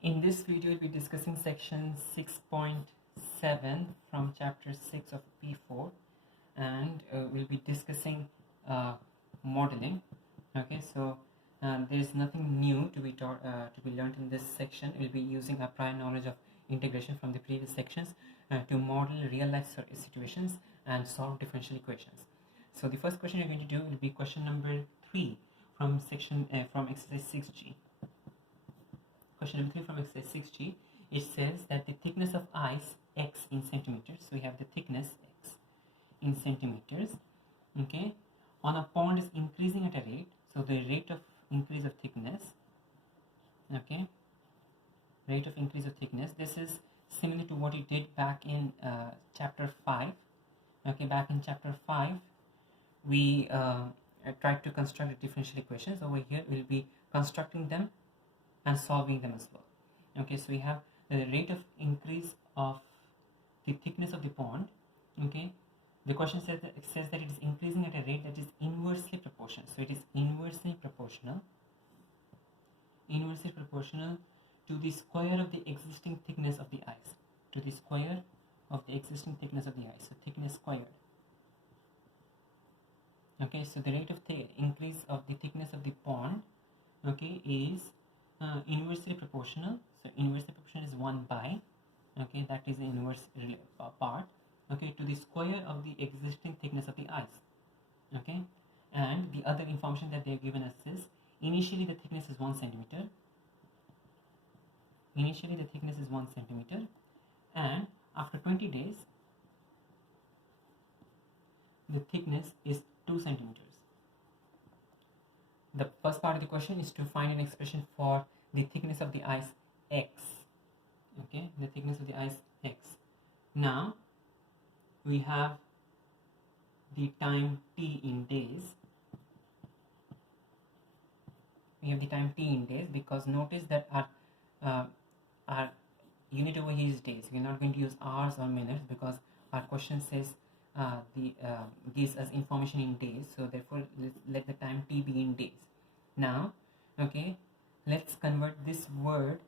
In this video, we'll be discussing section 6.7 from chapter 6 of P4, and we'll be discussing modeling. Okay, so there's nothing new to be taught to be learned in this section. We'll be using our prior knowledge of integration from the previous sections to model real life situations and solve differential equations. So the first question you're going to do will be question number 3 from from exercise 6G. Question number 3 from exercise 6G, it says that the thickness of ice x in centimeters, so we have the thickness x in centimeters, okay, on a pond is increasing at a rate, so the rate of increase of thickness, okay, rate of increase of thickness, this is similar to what we did back in chapter 5, okay, back in chapter 5, we tried to construct the differential equations. Over here we'll be constructing them and solving them as well. Okay, so we have the rate of increase of the thickness of the pond. Okay, the question says that it is increasing at a rate that is inversely proportional. So it is inversely proportional to the square of the existing thickness of the ice, to the square of the existing thickness of the ice, so thickness squared. Okay, so the rate of increase of the thickness of the pond, okay, is inversely proportional. So inversely proportional is 1 by, okay, that is the inverse part, okay, to the square of the existing thickness of the ice. Okay, and the other information that they have given us is initially the thickness is 1 centimeter. Initially the thickness is 1 centimeter, and after 20 days the thickness is 2 centimeters. The first part of the question is to find an expression for the thickness of the ice x. Okay, the thickness of the ice x. Now we have the time t in days. We have the time t in days because notice that our unit over here is days. We're not going to use hours or minutes because our question says gives us information in days, so therefore let the time t be in days. Now, okay, let's convert this word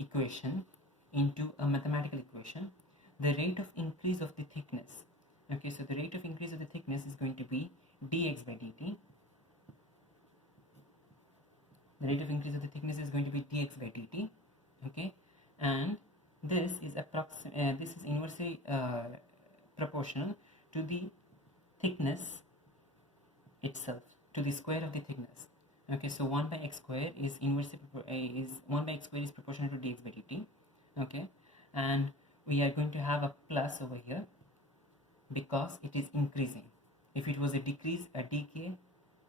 equation into a mathematical equation. The rate of increase of the thickness, okay, so the rate of increase of the thickness is going to be dx by dt. The rate of increase of the thickness is going to be dx by dt, okay, and this is inversely proportional to the thickness itself, to the square of the thickness. Okay, so 1 by x square is inversely 1 by x square is proportional to dx by dt. Okay, and we are going to have a plus over here because it is increasing. If it was a decrease, a decay,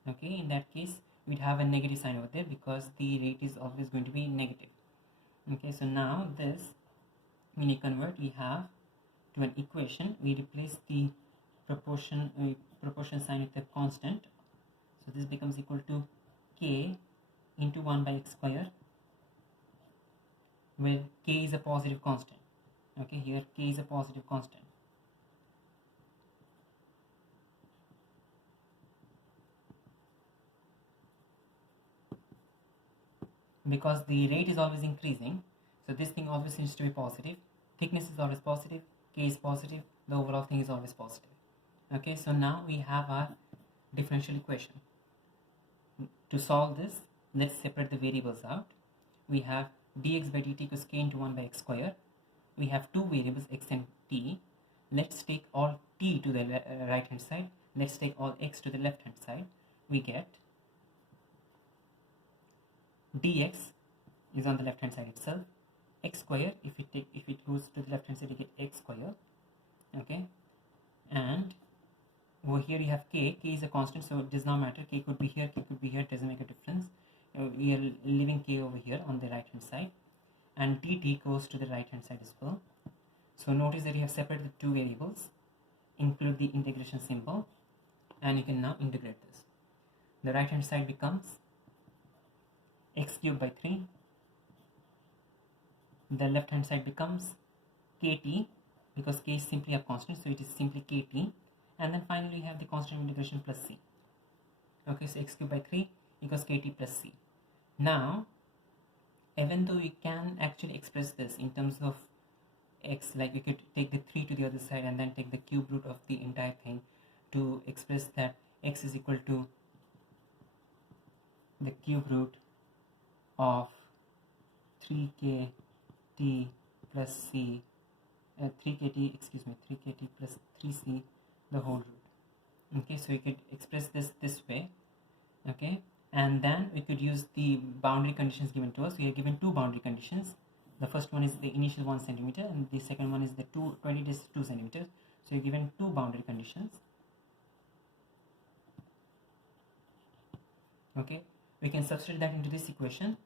okay, in that case we'd have a negative sign over there because the rate is always going to be negative. Okay, so now this, when you convert, we have to an equation, we replace the proportion sign with a constant, so this becomes equal to k into 1 by x square, where k is a positive constant. Okay, here k is a positive constant. Because the rate is always increasing, so this thing always seems to be positive. Thickness is always positive, k is positive, the overall thing is always positive. Okay, so now we have our differential equation. To solve this, let's separate the variables out. We have dx by dt equals k into 1 by x square. We have two variables x and t. Let's take all t to the right hand side. Let's take all x to the left hand side. We get dx is on the left hand side itself. X square, if it goes to the left hand side, you get x square. Okay, and over here you have k is a constant, so it does not matter, k could be here, k could be here, it doesn't make a difference. We are leaving k over here on the right hand side, and dt goes to the right hand side as well. So notice that you have separated the two variables, include the integration symbol, and you can now integrate this. The right hand side becomes x cubed by 3. The left hand side becomes kt, because k is simply a constant, so it is simply kt, and then finally you have the constant integration plus c. Okay, so x cubed by 3 equals kt plus c. Now even though you can actually express this in terms of x, like you could take the 3 to the other side and then take the cube root of the entire thing to express that x is equal to the cube root of 3kt plus c 3kt plus 3c the whole root. Okay, so you could express this way. Okay, and then we could use the boundary conditions given to us. We are given two boundary conditions. The first one is the initial 1 centimeter and the second one is the 20 days 2 centimeters. So you're given two boundary conditions. Okay, we can substitute that into this equation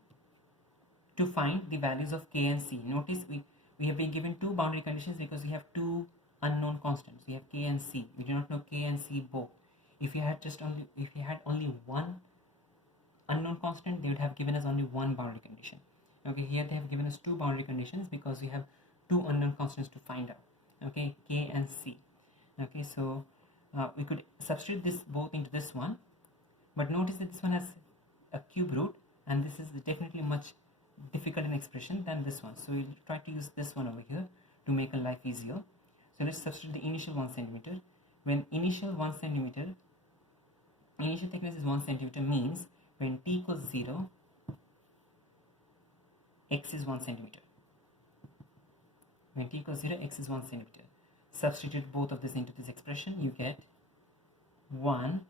to find the values of k and c. Notice we have been given two boundary conditions because we have two unknown constants. We have k and c. We do not know k and c both. If you had only one unknown constant, they would have given us only one boundary condition. Okay, here they have given us two boundary conditions because we have two unknown constants to find out. Okay, k and c. Okay, so we could substitute this both into this one, but notice that this one has a cube root and this is definitely much difficult in expression than this one. So we'll try to use this one over here to make our life easier. So let's substitute the initial 1 centimeter. When initial thickness is 1 centimeter means when t equals 0, x is 1 centimeter. When t equals 0, x is 1 centimeter. Substitute both of this into this expression, you get 1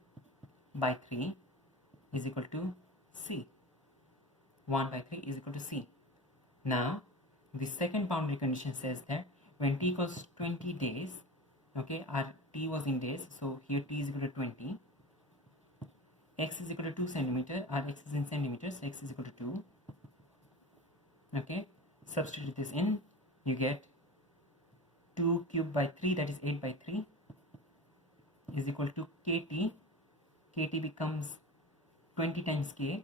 by 3 is equal to c. 1 by 3 is equal to c. Now, the second boundary condition says that when t equals 20 days, okay, our t was in days, so here t is equal to 20. X is equal to 2 centimeter, our x is in centimeters, so x is equal to 2. Okay, substitute this in, you get 2 cubed by 3, that is 8 by 3, is equal to kt. Kt becomes 20 times k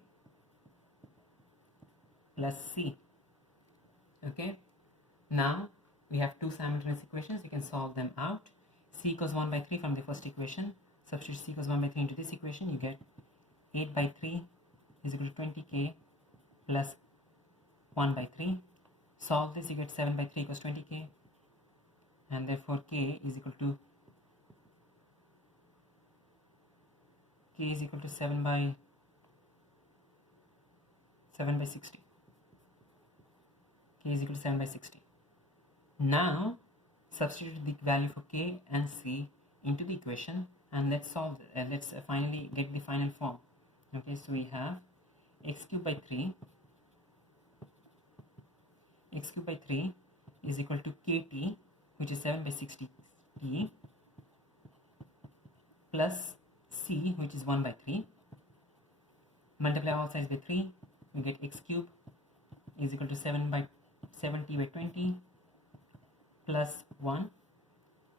plus c. Okay, now we have two simultaneous equations, you can solve them out. C equals 1 by 3 from the first equation, substitute c equals 1 by 3 into this equation, you get 8 by 3 is equal to 20k plus 1 by 3. Solve this, you get 7 by 3 equals 20k, and therefore k is equal to 7 by 60. K is equal to 7 by 60. Now substitute the value for k and c into the equation and let's solve it. Let's finally get the final form. Okay, so we have x cubed by 3 is equal to kt, which is 7 by 60 t, plus c, which is 1 by 3. Multiply all sides by 3, we get x cubed is equal to 70 by 20 plus 1.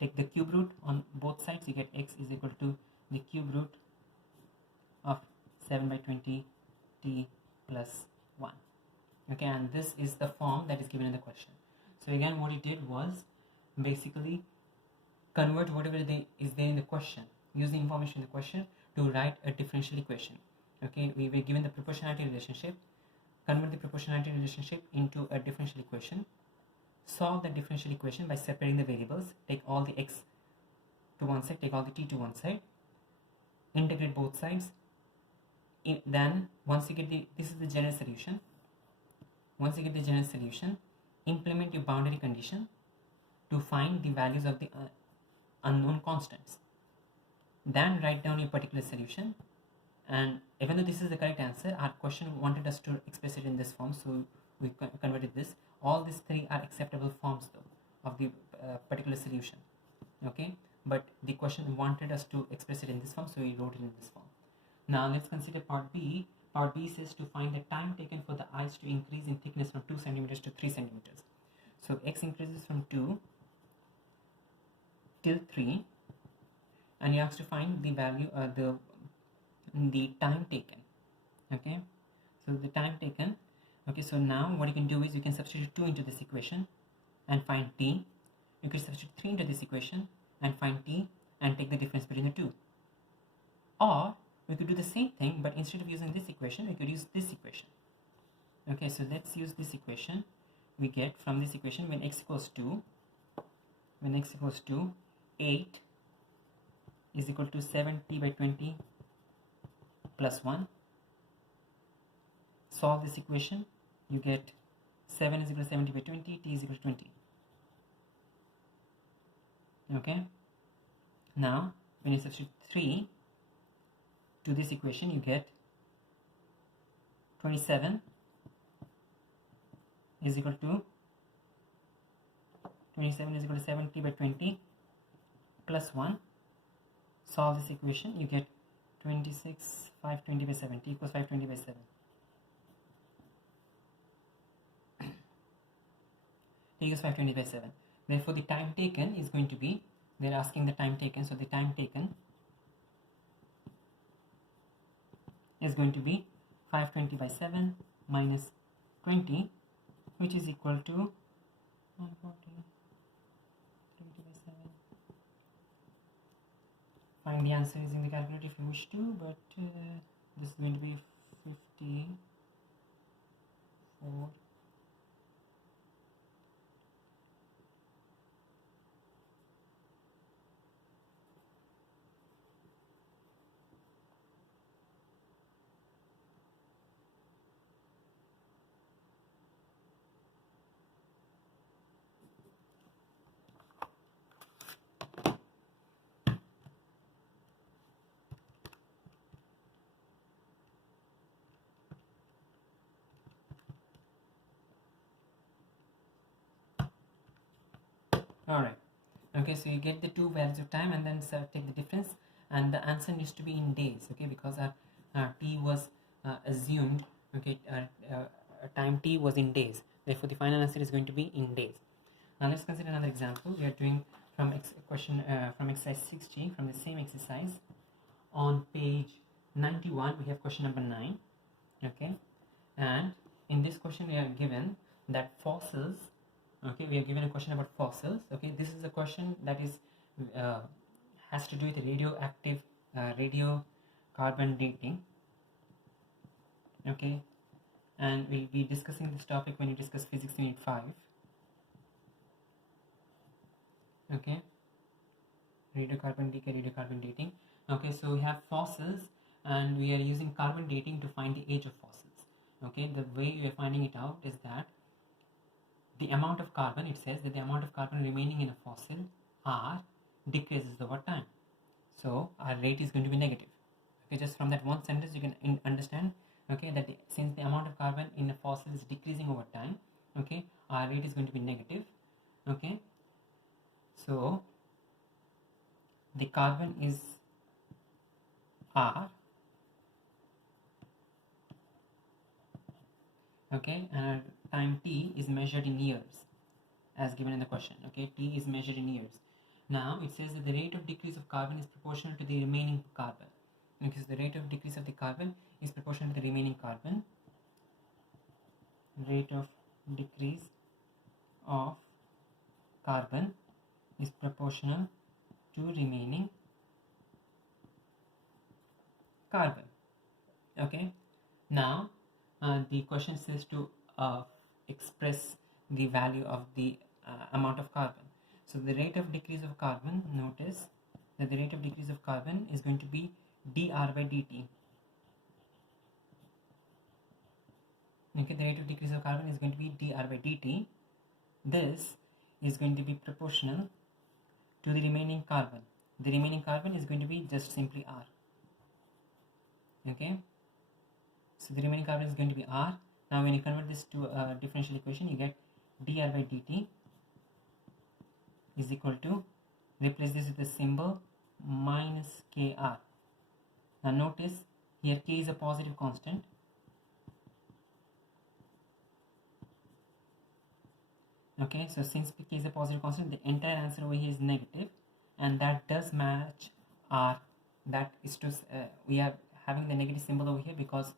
Take the cube root on both sides, you get x is equal to the cube root of 7 by 20 t plus 1. Okay, and this is the form that is given in the question. So again, what he did was basically convert whatever is there in the question, use the information in the question to write a differential equation. Okay, we were given the proportionality relationship, convert the proportionality relationship into a differential equation, solve the differential equation by separating the variables, take all the x to one side, take all the t to one side, integrate both sides. Then once you get this is the general solution. Once you get the general solution, implement your boundary condition to find the values of the unknown constants. Then write down your particular solution, and even though this is the correct answer, our question wanted us to express it in this form, so we converted this. All these three are acceptable forms though of the particular solution. Okay, but the question wanted us to express it in this form, so we wrote it in this form. Now let's consider part B. Part B says to find the time taken for the ice to increase in thickness from 2 centimeters to 3 centimeters. So x increases from 2 till 3, and you have to find the value the time taken. Okay, so the time taken. Okay, so now what you can do is you can substitute 2 into this equation and find t. You can substitute 3 into this equation and find t and take the difference between the two. Or we could do the same thing, but instead of using this equation, we could use this equation. Okay, so let's use this equation. We get from this equation when x equals 2, 8 is equal to 7t by 20 plus 1. Solve this equation, you get 7 is equal to 70 by 20, t is equal to 20. Okay, now when you substitute 3 to this equation, you get 27 is equal to 70 by 20 plus 1. Solve this equation, you get 26 520 by 7, t equals 520 by 7. T equals 520 by 7. Therefore the time taken is going to be, they're asking the time taken, so the time taken is going to be 520 by 7 minus 20, which is equal to 140 by 7. Find the answer using the calculator if you wish to, but this is going to be 54. Alright, okay, so you get the two values of time and then take the difference, and the answer needs to be in days, okay, because our t was assumed, okay, time t was in days, therefore the final answer is going to be in days. Now let's consider another example. We are doing from from exercise 6G, from the same exercise. On page 91 we have question number 9, okay, and in this question we are given that fossils, okay, we are given a question about fossils. Okay, this is a question that is has to do with radioactive radiocarbon dating. Okay, and we'll be discussing this topic when you discuss physics unit 5. Okay, radiocarbon decay, radiocarbon dating. Okay, so we have fossils and we are using carbon dating to find the age of fossils. Okay, the way we are finding it out is that the amount of carbon, it says that the amount of carbon remaining in a fossil R decreases over time. So our rate is going to be negative. Okay, just from that one sentence you can understand, okay, that since the amount of carbon in a fossil is decreasing over time, okay, our rate is going to be negative. Okay, so the carbon is R, okay, and time t is measured in years as given in the question. Okay, t is measured in years. Now it says that the rate of decrease of carbon is proportional to the remaining carbon. Okay, so the rate of decrease of the carbon is proportional to the remaining carbon. Rate of decrease of carbon is proportional to remaining carbon. Okay, now the question says to express the value of the amount of carbon. So the rate of decrease of carbon, notice that the rate of decrease of carbon is going to be dr by dt. Okay, the rate of decrease of carbon is going to be dr by dt. This is going to be proportional to the remaining carbon. The remaining carbon is going to be just simply r. Okay, so the remaining carbon is going to be r. Now when you convert this to a differential equation, you get dr by dt is equal to, replace this with the symbol minus kr. Now notice here k is a positive constant. Okay, so since k is a positive constant, the entire answer over here is negative, and that does match our, that is to we are having the negative symbol over here because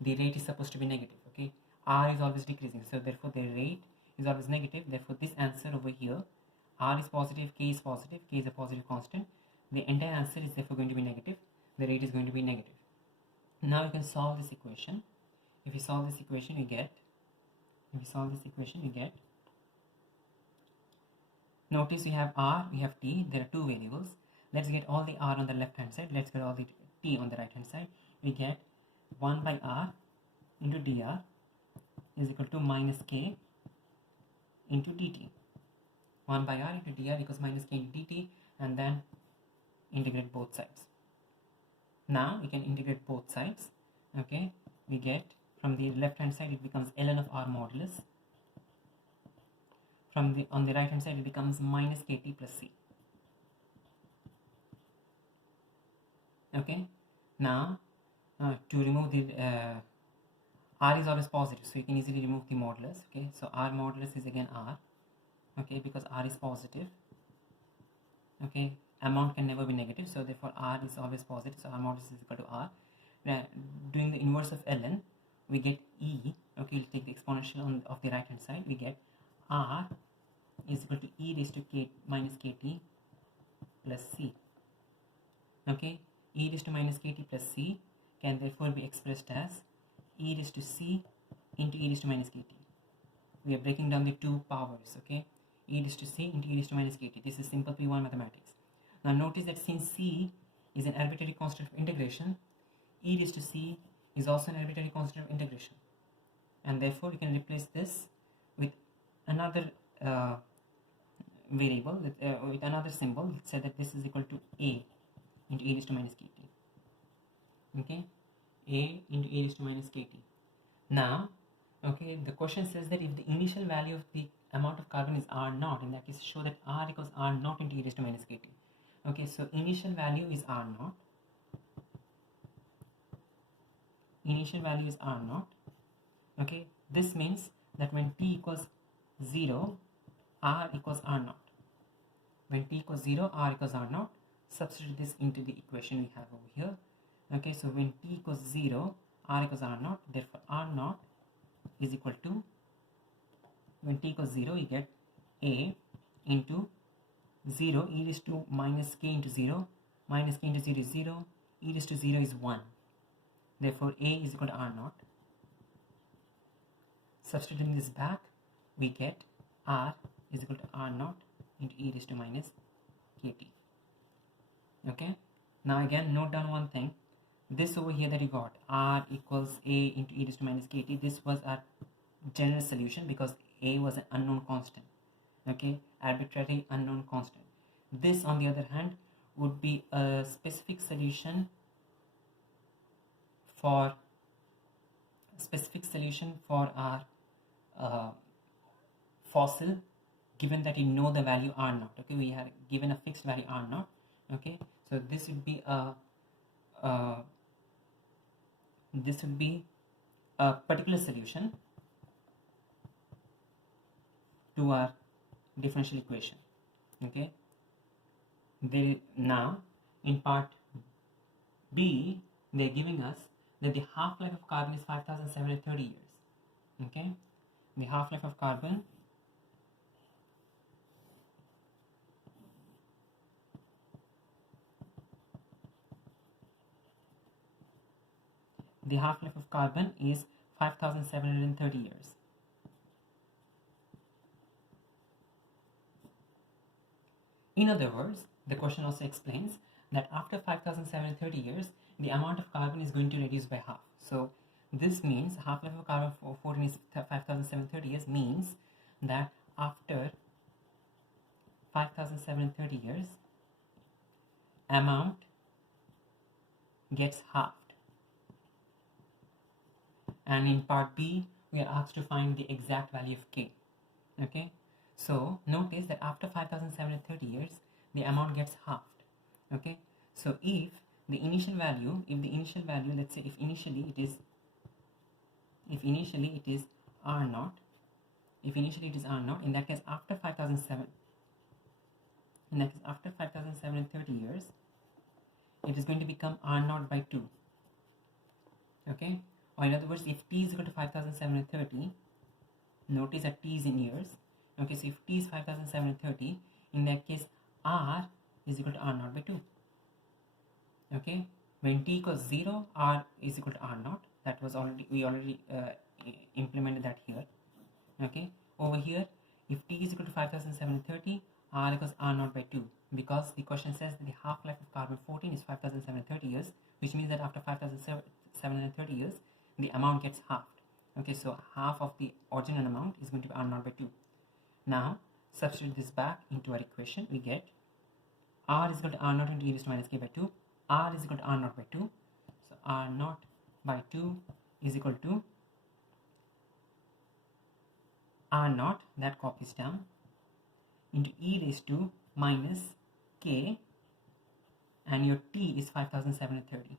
the rate is supposed to be negative. Okay, r is always decreasing, so therefore the rate is always negative. Therefore this answer over here, r is positive, k is positive, k is a positive constant, the entire answer is therefore going to be negative. The rate is going to be negative. Now you can solve this equation if you solve this equation, you get, notice you have r, you have t, there are two variables. Let's get all the r on the left hand side, let's get all the t on the right hand side. We get 1 by r into dr is equal to minus k into dt. 1 by r into dr equals minus k into dt, and then integrate both sides. Now we can integrate both sides. Okay, we get from the left hand side it becomes ln of r modulus. From the on the right hand side it becomes minus kt plus c. Okay, now to remove the r is always positive, so you can easily remove the modulus. Okay, so r modulus is again r. Okay, because r is positive. Okay, amount can never be negative, so therefore r is always positive, so r modulus is equal to r. Doing the inverse of ln, we get e. Okay, we'll take the exponential of the right hand side. We get r is equal to e raised to k minus kt plus c. Okay, e raised to minus kt plus c can therefore be expressed as e raised to c into e raised to minus kt. We are breaking down the two powers. Okay, e raised to c into e raised to minus kt. This is simple P1 mathematics. Now notice that since c is an arbitrary constant of integration, e raised to c is also an arbitrary constant of integration, and therefore we can replace this with another variable with another symbol. Let's say that this is equal to a into e raised to minus kt. Okay, a into e raised to minus kt. Now, okay, the question says that if the initial value of the amount of carbon is r naught, in that case show that r equals r naught into e raised to minus kt. Okay, so initial value is r naught. Initial value is r naught. Okay, this means that when t equals 0, r equals r naught. When t equals 0, r equals r naught. Substitute this into the equation we have over here. Okay, so when t equals 0, r equals r naught. Therefore, r naught is equal to, when t equals 0, you get a into 0, e raised to minus k into 0, minus k into 0 is 0, e raised to 0 is 1. Therefore, a is equal to r naught. Substituting this back, we get r is equal to r naught into e raised to minus kt. Okay, now again note down one thing. This over here that you got, r equals a into e raised to minus kt, this was our general solution because a was an unknown constant. Okay, arbitrary unknown constant. This on the other hand would be a specific solution for our fossil, given that you know the value r naught. Okay, we have given a fixed value r naught. Okay, so this would be a particular solution to our differential equation. Okay, now in part B they are giving us that the half-life of carbon is 5,730 years. Okay, the half-life of carbon is 5,730 years. In other words, the question also explains that after 5,730 years, the amount of carbon is going to reduce by half. So this means half-life of carbon 14 is 5,730 years, means that after 5,730 years, amount gets halved. And in part B, we are asked to find the exact value of K. Okay, so notice that after 5,730 years, the amount gets halved. Okay, so if the initial value, let's say if initially it is R naught, in that case after 5,730 years, it is going to become R naught by 2. Okay, or in other words, if t is equal to 5,730, notice that t is in years. Okay, so if t is 5,730, in that case r is equal to r naught by 2. Okay, when t equals 0, r is equal to r naught, that was already, we already implemented that here. Okay, over here, if T is equal to 5730, R equals R naught by 2, because the question says that the half-life of carbon-14 is 5730 years, which means that after 5730 years, the amount gets halved. Okay, so half of the original amount is going to be R naught by 2. Now, substitute this back into our equation, we get R is equal to R naught into e raised to minus k by 2, R is equal to R naught by 2, so R naught by 2 is equal to R naught, that copies down, into e raised to minus k, and your T is 5730.